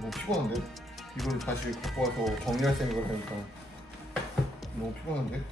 너무 피곤한데? 이걸 다시 갖고 와서 정리할 생각을 하니까 너무 피곤한데?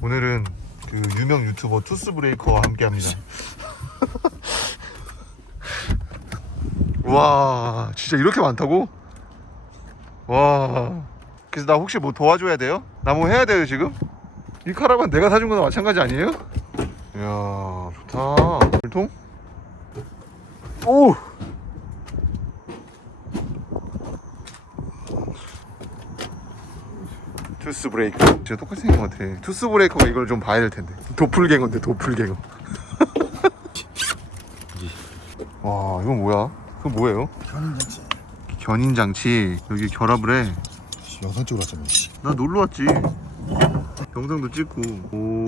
오늘은 그 유명 유튜버 투스 브레이커와 함께합니다. 와 진짜 이렇게 많다고? 와 그래서 나 혹시 뭐 도와줘야 돼요? 나 뭐 해야 돼요 지금? 이 카라반 내가 사준 거나 마찬가지 아니에요? 이야 좋다 물통? 오! 투스 브레이커 진짜 똑같이 생긴 것 같아 투스 브레이커가 이걸 좀 봐야 될 텐데 도플갱어인데 도플갱어 와 이건 뭐야? 그건 뭐예요? 현인장치 견인 장치 여기 결합을 해. 영상 찍으러 왔잖아 나 놀러 왔지. 영상도 찍고. 오.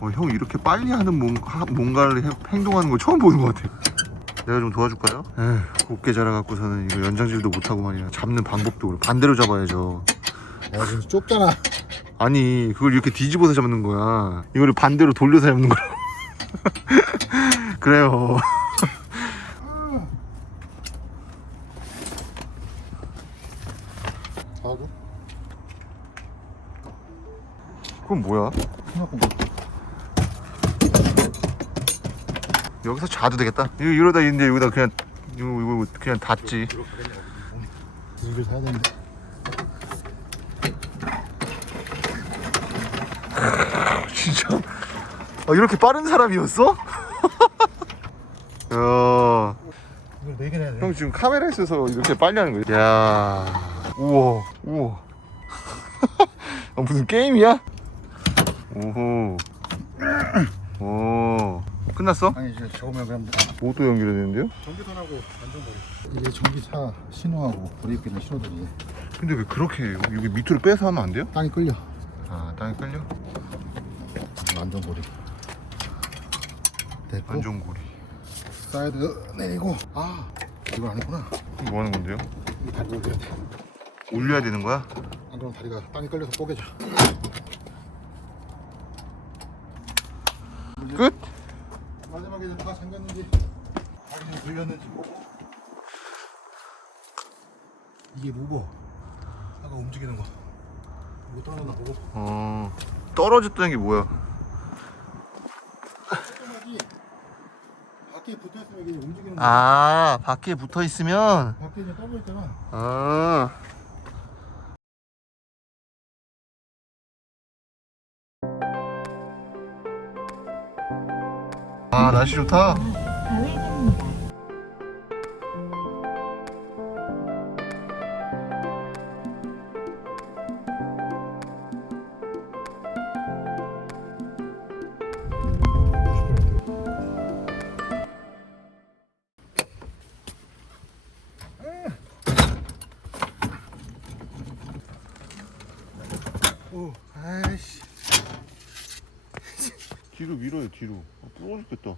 어, 형 이렇게 빨리 하는 뭔가, 뭔가를 해- 행동하는 거 처음 보는 것 같아. 내가 좀 도와줄까요? 에휴, 곱게 자라갖고서는 이거 연장질도 못하고 말이야. 잡는 방법도 그래. 반대로 잡아야죠. 야 지금 좁잖아 아니, 그걸 이렇게 뒤집어서 잡는 거야. 이거를 반대로 돌려서 잡는 거야. 그래요. 그건 뭐야? 생각보다 여기서 자도 되겠다. 이거 이러다 이제 여기다 그냥 이거 이거 그냥 닫지. 이걸 사야 되는데 진짜. 아, 이렇게 빠른 사람이었어? 야, 이걸 네 개나 해야 돼 형 지금 카메라 있어서 이렇게 빨리 하는 거야. 야, 우와, 우와. 아, 무슨 게임이야? 오호. 오, 끝났어? 아니 이제 저거면 그냥 뭐 또 연결해야 되는데요? 전기선하고 안전거리 이게 전기차 신호하고 브레이크는 신호들이 근데 왜 그렇게 해요? 여기 밑으로 빼서 하면 안 돼요? 땅이 끌려 아, 땅이 끌려? 안전거리 됐고 안전고리. 사이드 내리고 아 이걸 안 했구나 그럼 뭐 하는 건데요? 이 다리 올려야 돼 올려야 되는 거야? 안 그러면 다리가 땅에 끌려서 뽀개져 끝? 마지막에 다 잠겼는지 다리는 돌렸는지 보고 이게 무버 차가 움직이는 거. 이거 떨어졌나 보고? 어. 떨어졌다는 게 뭐야? 밖에 붙어있으면 이게 움직이는 거아 밖에 붙어 있으면? 이제 떠버렸잖아. 아 아, 날씨 좋다. 뒤로 밀어요, 뒤로. 아, 부러워 죽겠다.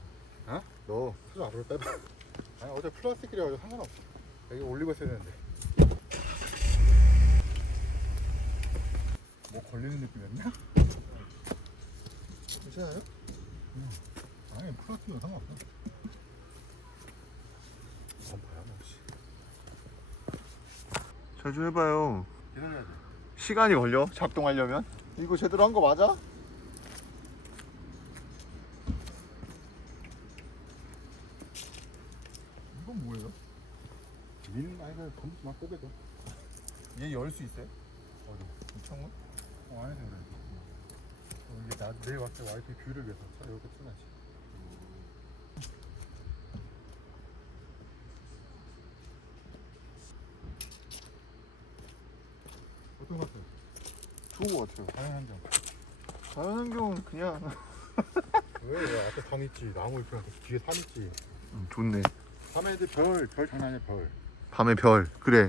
어? 너 수저 앞으로 빼봐. 아니 어제 플라스틱이라고 상관없어. 여기 올리고 있어야 되는데. 뭐 걸리는 느낌이었냐? 괜찮아요? 응. 아니 플라스틱은 상관없어. 범퍼야 뭐 씨. 잘좀 해봐요. 기다려야 돼. 시간이 걸려? 작동하려면? 이거 제대로 한 거 맞아? 이건 뭐예요? 민 아니 검막 꼬개줘. 얘열 수 있어요? 어디? 이 창문? 어 안에서 그래. 어, 이게 나 내일 왔을 때 와이프 뷰를 위해서 차 이렇게 틀어놨지. 어떤 것 같아? 좋은 거 같아요. 자연환경. 자연환경은 그냥 왜? 왜 앞에 강 있지, 나무 있고 뒤에 산 있지. 음, 좋네. 밤에 이제 별, 별 장난 아니야 별. 밤의 별 그래.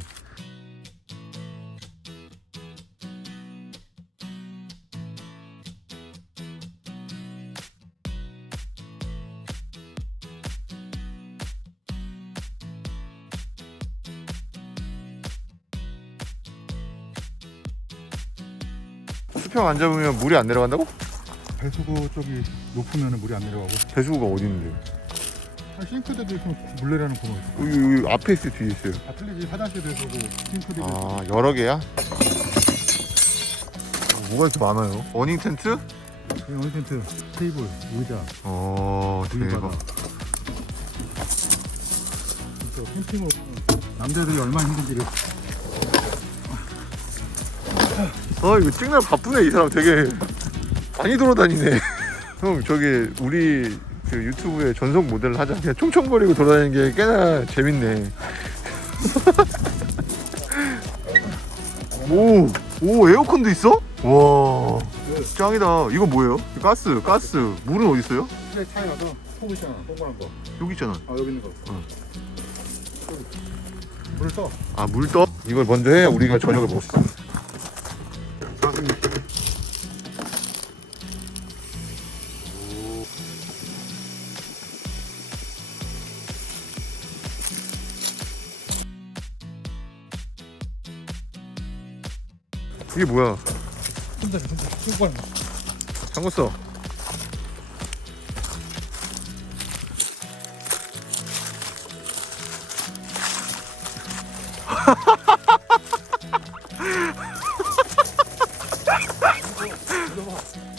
수평 안 잡으면 물이 안 내려간다고? 배수구 쪽이 높으면 물이 안 내려가고. 배수구가 어디 있는데? 아, 싱크대도 있으면 물 내려가는 구멍 있어. 여기, 여기 앞에 있어 뒤에 있어요. 아 틀리지 화장실 배수구, 싱크대 배수구. 아 여러 개야? 어, 뭐가 이렇게 많아요? 어닝 텐트? 여기 어느 텐트, 테이블, 의자, 어 대박. 진짜 캠핑으로 남자들이 얼마나 힘든지를 아 이거 찍느라 바쁘네 이 사람 되게 많이 돌아다니네 형 저기 우리 그 유튜브에 전속 모델 하자 그냥 총총거리고 돌아다니는 게 꽤나 재밌네 오, 오 에어컨도 있어? 와 짱이다 이거 뭐예요? 가스 가스 물은 어디 있어요? 차에 차에 가서 통 있잖아 동그란 거. 여기 있잖아 아 여기 있는 거. 응. 물을 떠. 아물 떠? 이걸 먼저 해야 우리가 저녁을 먹을 수 있어 이게 뭐야? 끌고 가는 거. 잠궜어.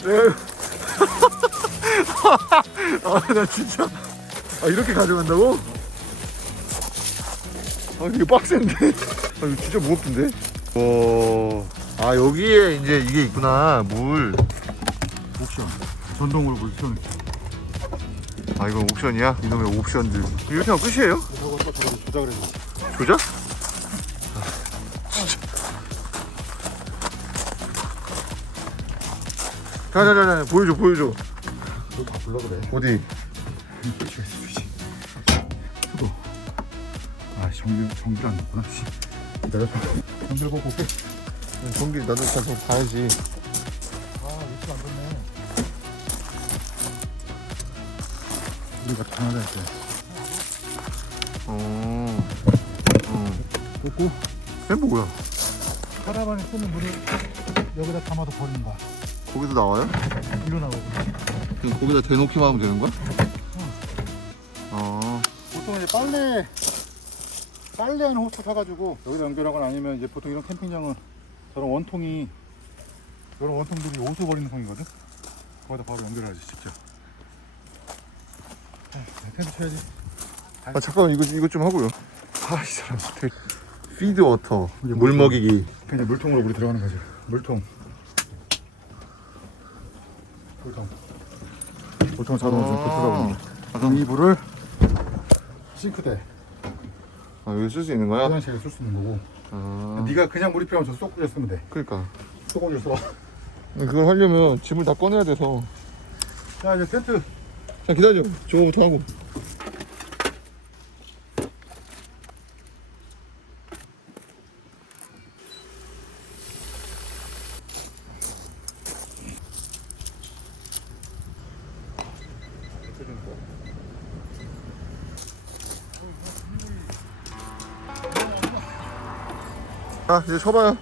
네. 아, 나 진짜. 아, 이렇게 가져간다고? 아, 이게 빡센데? 아, 이거 진짜 무겁던데? 와. 아, 여기에 이제 이게 있구나. 물. 옥션. 전동으로 물 쏘는. 아 이건 옵션이야? 이놈의 옵션들 이렇게 하면 끝이에요? 저거 또 저거 조작을 해줘. 조작? 자자자자 보여줘 보여줘 너다 불러 그래. 어디? 아 전기 전기를 안. 씨. 기다려서. 전기를 꽂고 올게. 전기 나도 가서 봐야지 아 위치가 안 좋네. 우리가 할 때. 어... 어... 꽂고 그게 뭐야? 카라반에 쓰는 물을 여기다 담아서 버리는 거야. 거기서 나와요? 이로 나오고. 그럼 거기다 대놓기만 하면 되는 거야? 어... 보통 이제 빨래 빨래하는 호스 사가지고 여기다 연결하거나 아니면 이제 보통 이런 캠핑장은 저런 원통이 이런 원통들이 오수 버리는 통이거든. 거기다 바로 연결하지 직접. 아, 텐트 쳐야지. 아 잠깐만 이거, 이거 좀 하고요 아이 사람 되게 피드 워터 물 뭐죠? 먹이기 그냥 물통으로 물이 들어가는 거지. 물통. 물통. 보통 자동으로 좀 아. 그럼 이 물을 싱크대 아 여기 쓸 수 있는 거야? 화장실에 쓸 수 있는 거고. 아 네가 그냥 물이 필요하면 저쏙 쓰면 돼. 그러니까 쏙을 써. 그걸 하려면 짐을 다 꺼내야 돼서 자 이제 텐트 자 기다려 저거부터 하고 쳐봐요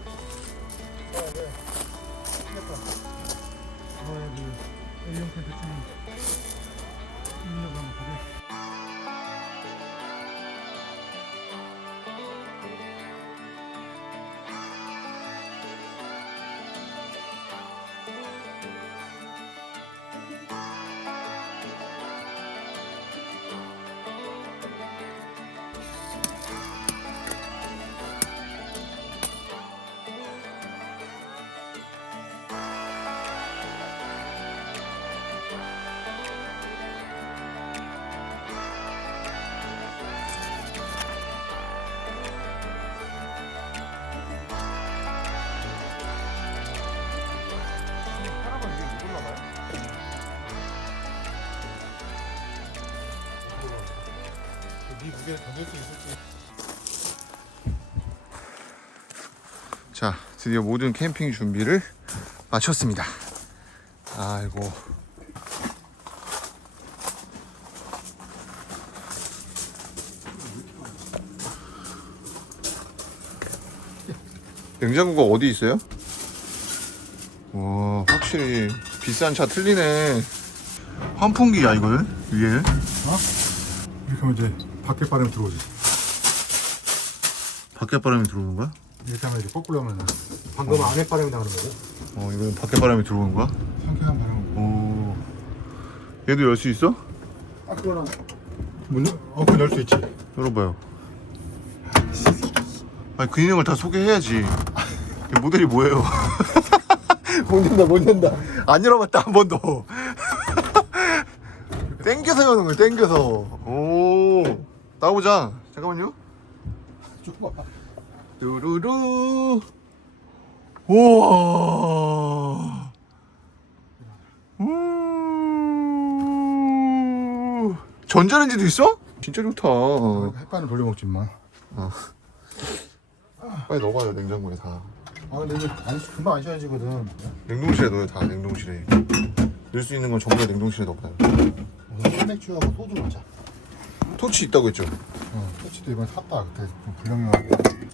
네 무게를 견딜 수 있을지 자 드디어 모든 캠핑 준비를 마쳤습니다. 아이고. 냉장고가 어디 있어요? 와 확실히 비싼 차 틀리네. 환풍기야 이거는? 위에는 이렇게 하면 이제 밖에 바람이 들어오지 밖에 바람이 들어오는 거야? 이렇게 하면 이제 거꾸로 하면 방금 안에 바람이 나가는 거고 어 이거는 밖에 바람이 들어오는 거야? 상쾌한 바람 오 얘도 열 수 있어? 아 그거는 문 열- 어 그건 열수 있지 열어봐요. 아니 그 인형을 다 소개해야지. 이 모델이 뭐예요? 못 연다 못 연다. 안 열어봤다 한 번도. 땡겨서 여는 거야 땡겨서. 오 나오자. 잠깐만요. 뚜루루. 우와. 우. 전자레인지도 있어? 진짜 좋다. 햇반을 돌려 먹지만 빨리 넣어봐요 냉장고에 다. 아 근데 이게 안, 금방 안 시원해지거든 냉동실에 넣어요 다 냉동실에. 넣을 수 있는 건 전부 다 냉동실에 넣어봐요. 우선 소맥주하고 소주 넣자 토치 있다고 했죠? 어 토치도 이번에 샀다 그때 좀 불량해가지고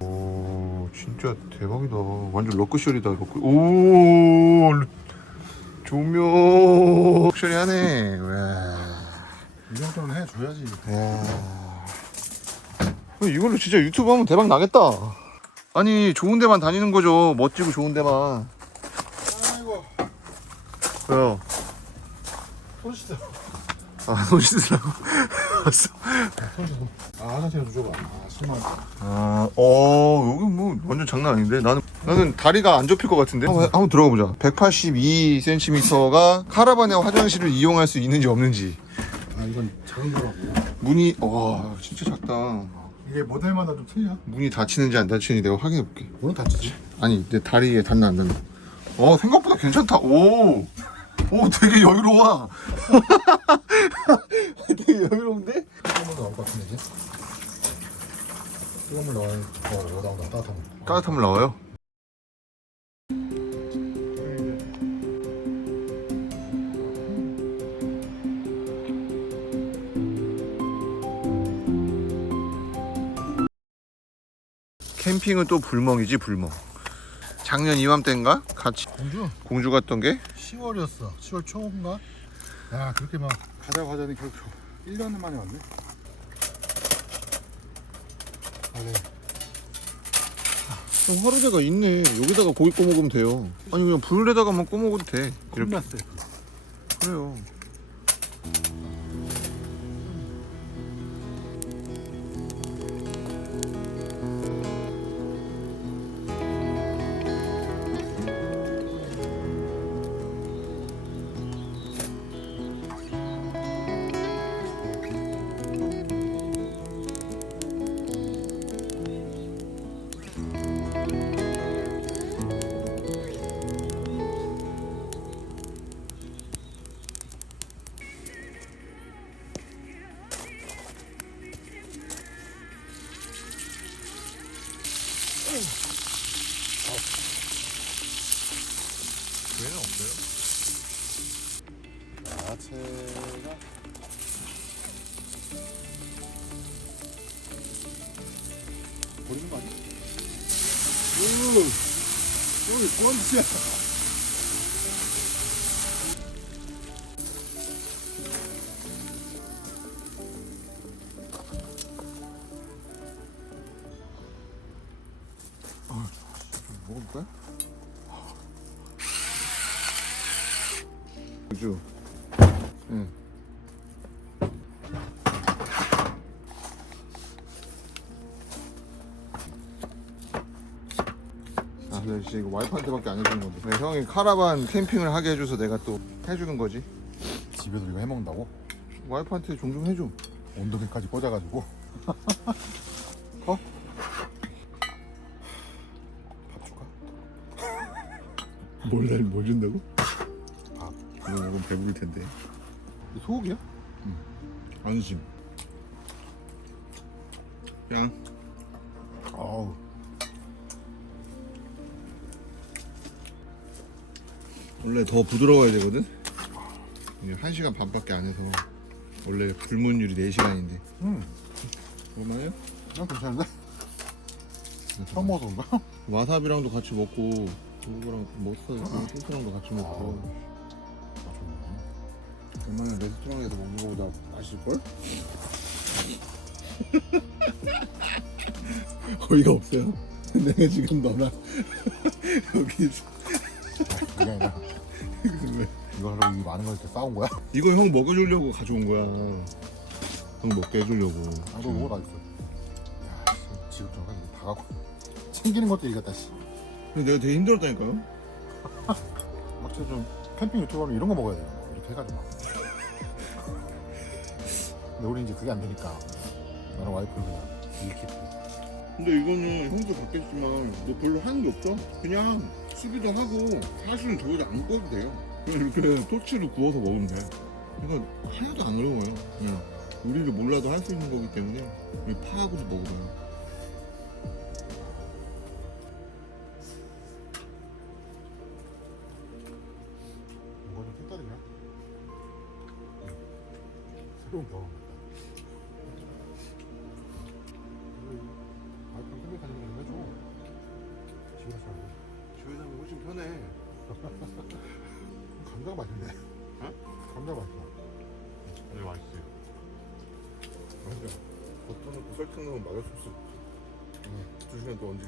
오 진짜 대박이다. 완전 럭셔리다 럭. 오 조명 럭셔리하네. 와. 이 정도는 해줘야지 와. 이걸로 진짜 유튜브 하면 대박 나겠다. 아니 좋은 데만 다니는 거죠. 멋지고 좋은 데만. 아이고 왜요? 손 씻어 아, 손 씻으라고. 알았어. 아 화장실 좀 줘봐 아 숨만 아, 어, 여기 뭐 완전 장난 아닌데? 나는 나는 다리가 안 접힐 것 같은데. 한번, 한번 들어가 보자. 182cm가 카라반의 화장실을 이용할 수 있는지 없는지. 아 이건 작은 거라고 문이 와, 진짜 작다. 이게 모델마다 좀 틀려 문이 닫히는지 안 닫히는지 내가 확인해 볼게. 뭐는 다치지 아니, 내 다리에 닿나 안 닿나. 어, 생각보다 괜찮다. 오. 오, 되게 여유로워. 되게 여유로운데? 뜨거운 물 나올 것 같은데 이제 뜨거운 물 나와야 어 이거 나온다 따뜻한 물 따뜻한 물 나와요? 캠핑은 또 불멍이지 불멍 작년 이맘때인가? 같이 공주? 공주 갔던 게? 10월이었어. 10월 초인가? 야 그렇게 막 가자 가자니 결국 1년 만에 왔네. 원래 어, 화로대가 있네. 여기다가 고기 구워 먹으면 돼요. 아니 그냥 불에다가만 구워 먹어도 돼. 이렇게. 끝났어요 그래요 오이 꼰지야 먹 와이프한테밖에 안 해주는 건데. 네, 형이 카라반 캠핑을 하게 해줘서 내가 또 해주는 거지. 집에서 이거 해먹는다고? 와이프한테 종종 해줘. 온도계까지 꽂아가지고 어? 밥 줄까? 뭘, 날, 뭘 준다고? 밥 이거 먹으면 배부를 텐데. 소고기야? 응. 안심. 그 원래 더 부드러워야 되거든? 이게 1시간 반밖에 안 해서 원래 불문율이 4시간인데 음 얼마예요? 그냥 괜찮은데? 처음 먹어서 그런가? 와사비랑도 같이 먹고 그거랑 머스타드 소스랑도 같이 먹고 웬만한 레스토랑에서 먹는 거보다 맛있을걸? 어이가 없어요 내가 지금 너랑 여기서 그게 아니라 왜 이거 하려고 이 많은 걸 이렇게 싸운 거야? 이거 형 먹여주려고 가져온 거야. 형 먹게 해주려고. 나도 먹어 나 있어 야 씨, 지금 저가 다 갖고 챙기는 것도 이겼다 씨 근데 내가 되게 힘들었다니까요. 확실히 좀 캠핑 유튜버는 이런 거 먹어야 돼요 이렇게 해가지고 근데 우리 이제 그게 안 되니까 나랑 와이프는 그냥 밀키트 근데 이거는 형도 받겠지만 뭐 별로 하는 게 없어. 그냥 수비도 하고 사실은 저기다 안 꺼도 돼요. 그냥 이렇게 토치로 구워서 먹으면 돼. 이거 하나도 안 어려워요. 그냥 우리를 몰라도 할 수 있는 거기 때문에 파하고도 먹어봐요.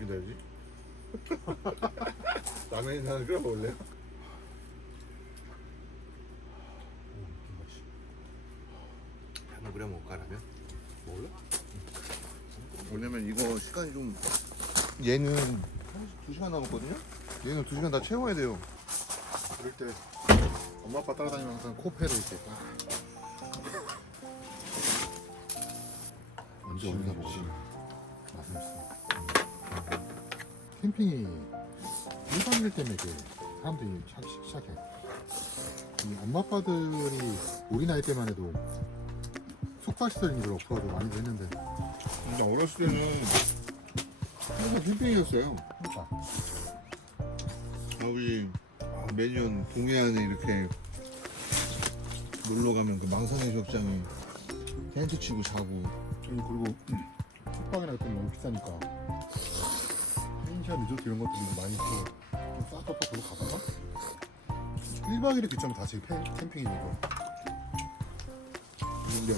기다리지? 라면이나 끓여 먹을래요? 오 느낌 맛이 한번 끓여 먹을까 라면? 먹을래? 왜냐면 이거 시간이 좀 얘는 두 시간 남았거든요? 얘는 두 시간 다 채워야 돼요. 그럴 때 엄마 아빠 따라다니면 항상 코페로 이렇게 딱 언제 어디다 먹어? 캠핑이 1박 2일 때문에 이렇게 사람들이 하기 시- 시작해 이 엄마 아빠들이 우리 나이 때만 해도 숙박시설 일을 없어가지고 많이도 했는데. 근데 어렸을 때는 항상 캠핑이었어요. 그러니까 우리 매년 동해안에 이렇게 놀러 가면 그 망산해수욕장에 텐트 치고 자고. 그리고 숙박이나 거 너무 비싸니까 펜션 리조트 이런 것들이 많이 있고 좀 싸서 별로 가다가 1박 2일 기점에 다시 캠- 캠핑이니까 1년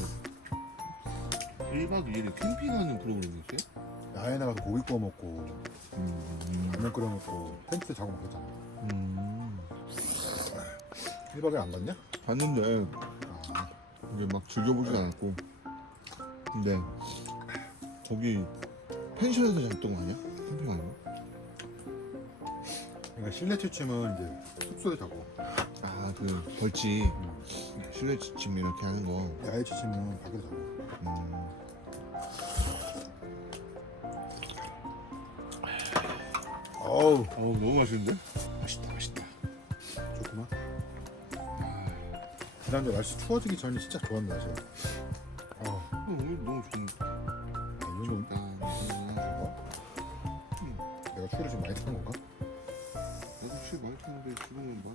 1박 2일에 캠핑하는 프로그램이 있어요? 야외 나가서 고기 구워 먹고 음, 라면 끓여 먹고 텐트 자고 막 그랬잖아 음. 1박 2일 안 갔냐? 봤는데 아, 이게 막 즐겨보진 않았고 근데 거기 펜션에서 잤던 거 아니야? 캠핑 아니야? 그러니까 실내 취침은 이제 숙소에 자고. 아 그 벌집 음. 실내 지침 이렇게 하는 거. 야외 취침은 밖에서 자고. 음. 어우. 어우 너무 맛있는데? 맛있다 맛있다. 좋구만 지난주 날씨 추워지기 전이 진짜 좋았네 날씨가. 어, 어, 오늘 너무 좋은 아, 이 정도 아, 내가 추위를 좀 많이 타는 건가? 타는데 지금은 추워